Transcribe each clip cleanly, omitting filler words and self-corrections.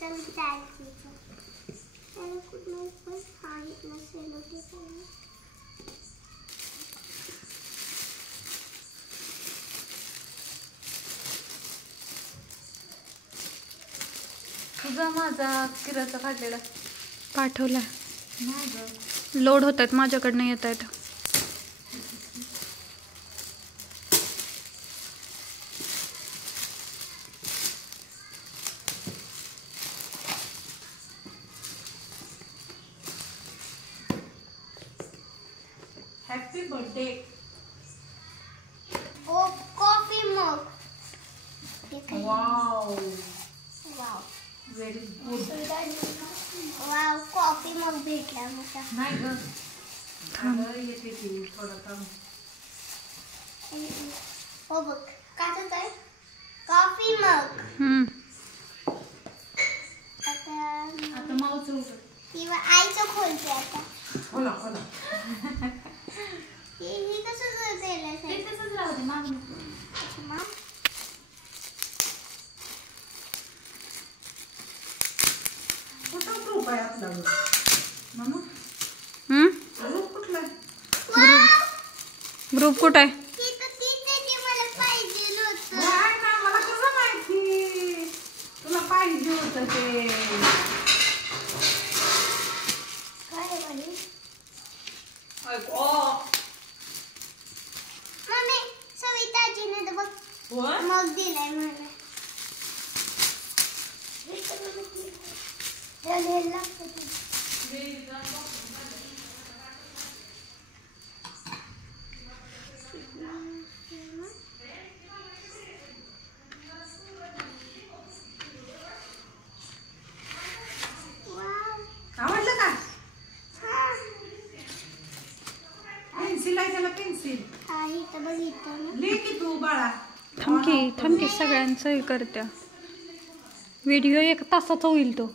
तुझा माझा किराचा काढलेला पाठवला लोड होत आहेत माझ्याकडनं येत आहेत. Happy birthday. Oh coffee mug. Wow wow very good. Wow coffee mug भेटला मला. नाही ग थांब येते ती थोडं थांब. हो बघ काय आहे कॉफी मग. आता माऊच उघड. किंवा आईचं खोलते आता. खोला खोला. हे कसं केलं ते तसंच राहू दे मागून. कुठं ग्रुप आहे आपला मामा? ग्रुप कुठला आहे? ग्रुप कुठं आहे? मला पाहिजे नव्हतं. मला कसं माहिती तुला पाहिजे होतं ते. काय म्हणे ऐक मम्मी सविताजीने तर बघ मग दिलाय मला. आवडलं का? पेन्सिल आहे त्याला पेन्सिल. हा इथं बघितलं ना. ले की तू बाळा. थांबकी सगळ्यांचं हे करत्या. व्हिडिओ 1 तासाचा होईल तो.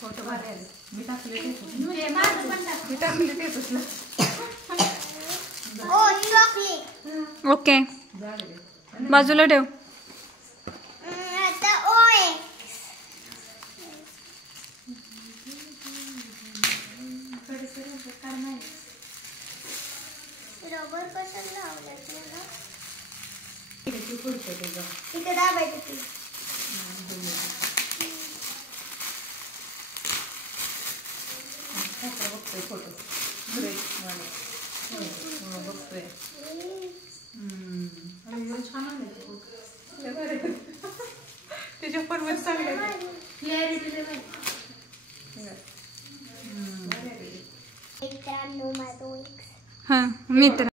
फोटो मारायला मी टाकले ते तुला. ओ चॉकलेट. ओके बाजूला ठेव. आता ओए रबर कसं लावलं तुला? इथे दाबायचं ते. बघतोय फोटो बघतोय. छान आले त्याच्या पण चांगलं क्लिअरिटी. हां मी तर